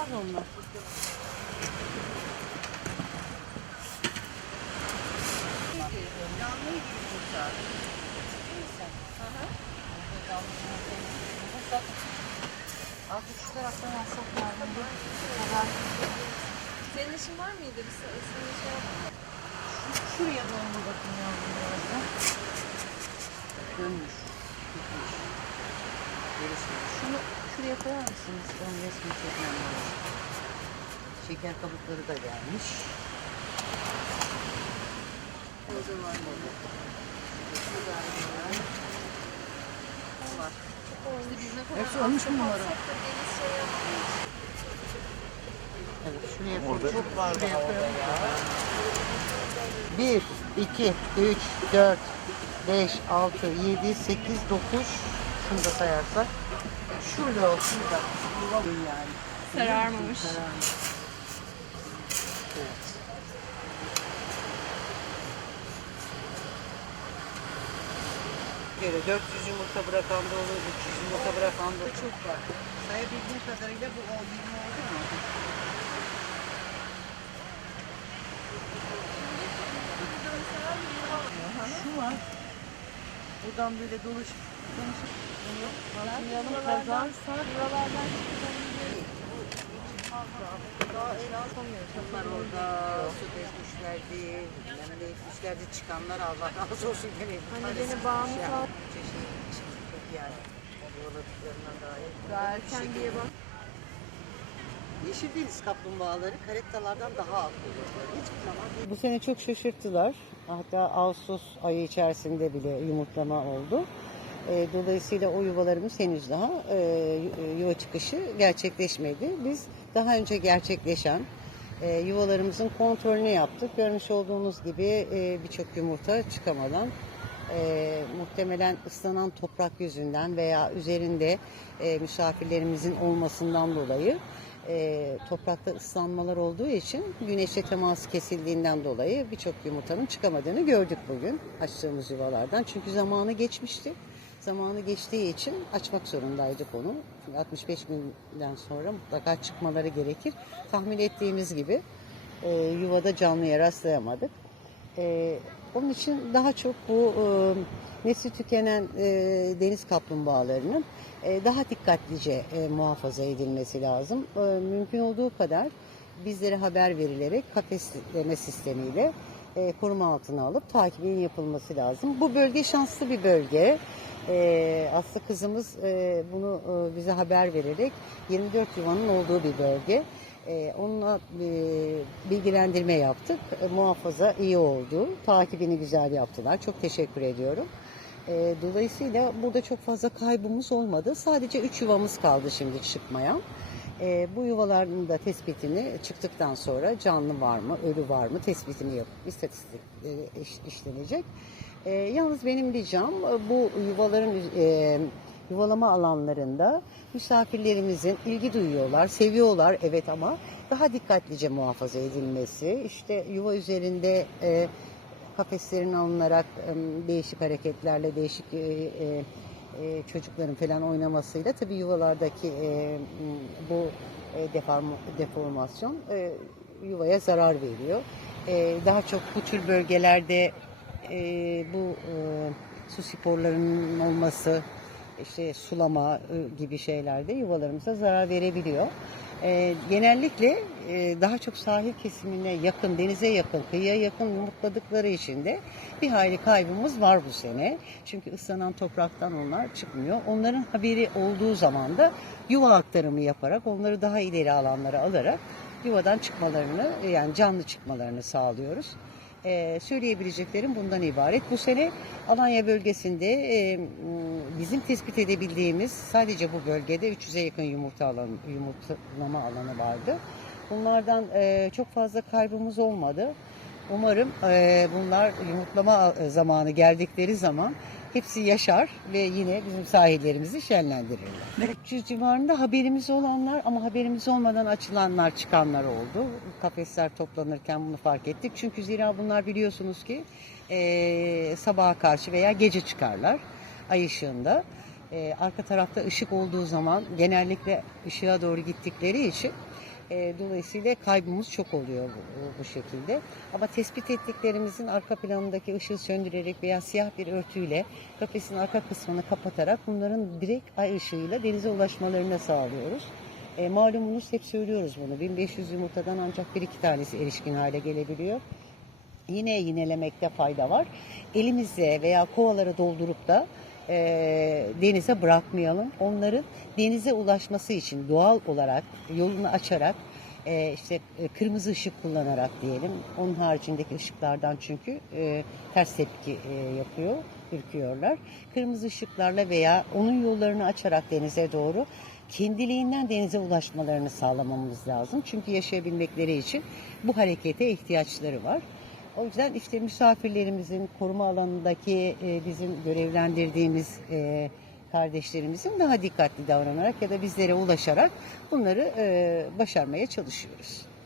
Olmaz onlar. Abi şu taraftan alsak vardı. Senin işin var mıydı? Bir sene şey yaptın Şuraya doğru bakın yavrum biraz da. Dönmüş. Tutmuş. Şunu şuraya koyar mısınız? Ben resmi çekmem lazım. Şeker kabukları da gelmiş. O zaman Hepsi olmuş mu numara? Evet şuraya Çok var koyalım. orada 1, ya. 2, 3, 4, 5, 6, 7, 8, 9. Şunu da sayarsak. Şurada olsun da. Yani. Sararmamış. Sararmamış. Evet. Göre 400 yumurta bırakan da olur, 300 yumurta bırakan da çok var. Sayabildiğim kadarıyla bu 10 20 oldu mu? Şu var. Buradan böyle doluş. Dolaşıp bunu hazırlayalım kazarsa Buralardan çıkacağını daha el atamıyoruz. Bunlar orada su dökmüşlerdi, bilmem ne etmişlerdi çıkanlar Allah razı olsun gene. Hani çıkmış bağımlı kal- Çeşit çıktık yani. Yolladıklarına dair. Daha erken diye bak. Yeşil deniz kaplumbağaları karettalardan daha akıllı. Hiçbir zaman Bu sene çok şaşırttılar. Hatta Ağustos ayı içerisinde bile yumurtlama oldu. E, Dolayısıyla o yuvalarımız henüz daha e, yuva çıkışı gerçekleşmedi. Biz daha önce gerçekleşen e, yuvalarımızın kontrolünü yaptık. Görmüş olduğunuz gibi e, birçok yumurta çıkamadan e, muhtemelen ıslanan toprak yüzünden veya üzerinde e, misafirlerimizin olmasından dolayı e, toprakta ıslanmalar olduğu için güneşle teması kesildiğinden dolayı birçok yumurtanın çıkamadığını gördük bugün açtığımız yuvalardan. Çünkü zamanı geçmişti. Zamanı geçtiği için açmak zorundaydık onu. Çünkü 65 günden sonra mutlaka çıkmaları gerekir. Tahmin ettiğimiz gibi e, yuvada canlıya rastlayamadık. E, onun için daha çok bu e, nesli tükenen e, deniz kaplumbağalarının e, daha dikkatlice e, muhafaza edilmesi lazım. E, mümkün olduğu kadar bizlere haber verilerek kafesleme sistemiyle e, koruma altına alıp takibinin yapılması lazım. Bu bölge şanslı bir bölge. E, Aslı kızımız e, bunu e, bize haber vererek 24 yuvanın olduğu bir bölge. E, onunla bilgilendirme yaptık. E, muhafaza iyi oldu. Takibini güzel yaptılar. Çok teşekkür ediyorum. E, dolayısıyla burada çok fazla kaybımız olmadı. Sadece 3 yuvamız kaldı şimdi çıkmayan. E, bu yuvaların da tespitini çıktıktan sonra canlı var mı, ölü var mı tespitini yapıp istatistik iş- işlenecek. Yalnız benim e, bu yuvaların e, yuvalama alanlarında misafirlerimizin ilgi duyuyorlar, seviyorlar evet ama daha dikkatlice muhafaza edilmesi, işte yuva üzerinde e, kafeslerin alınarak e, değişik hareketlerle, değişik e, e, e, çocukların falan oynamasıyla tabii yuvalardaki e, bu e, deform- deformasyon e, yuvaya zarar veriyor. E, daha çok bu tür bölgelerde e, bu e, su sporlarının olması, işte sulama gibi şeylerde yuvalarımıza zarar verebiliyor. E, genellikle e, daha çok sahil kesimine yakın, denize yakın, kıyıya yakın yumurtladıkları için de bir hayli kaybımız var bu sene. Çünkü ıslanan topraktan onlar çıkmıyor. Onların haberi olduğu zaman da yuva aktarımı yaparak onları daha ileri alanlara alarak yuvadan çıkmalarını yani canlı çıkmalarını sağlıyoruz. Ee, söyleyebileceklerim bundan ibaret. Bu sene Alanya bölgesinde e, bizim tespit edebildiğimiz sadece bu bölgede 300'e yakın yumurta alanı, yumurtlama alanı vardı. Bunlardan e, çok fazla kaybımız olmadı. Umarım e, bunlar yumurtlama zamanı geldikleri zaman hepsi yaşar ve yine bizim sahillerimizi şenlendirirler. 300 civarında haberimiz olanlar ama haberimiz olmadan açılanlar çıkanlar oldu. Kafesler toplanırken bunu fark ettik. Çünkü zira bunlar biliyorsunuz ki e, sabaha karşı veya gece çıkarlar ay ışığında. E, arka tarafta ışık olduğu zaman genellikle ışığa doğru gittikleri için e, dolayısıyla kaybımız çok oluyor bu, bu şekilde. Ama tespit ettiklerimizin arka planındaki ışığı söndürerek veya siyah bir örtüyle kafesin arka kısmını kapatarak bunların direkt ay ışığıyla denize ulaşmalarını sağlıyoruz. E, malumunuz hep söylüyoruz bunu. 1500 yumurtadan ancak bir iki tanesi erişkin hale gelebiliyor. Yine yinelemekte fayda var. Elimize veya kovalara doldurup da e, denize bırakmayalım. Onların denize ulaşması için doğal olarak yolunu açarak e, işte e, kırmızı ışık kullanarak diyelim. Onun haricindeki ışıklardan çünkü e, ters tepki e, yapıyor, ürküyorlar. Kırmızı ışıklarla veya onun yollarını açarak denize doğru kendiliğinden denize ulaşmalarını sağlamamız lazım. Çünkü yaşayabilmekleri için bu harekete ihtiyaçları var. O yüzden işte misafirlerimizin koruma alanındaki e, bizim görevlendirdiğimiz e, kardeşlerimizin daha dikkatli davranarak ya da bizlere ulaşarak bunları e, başarmaya çalışıyoruz.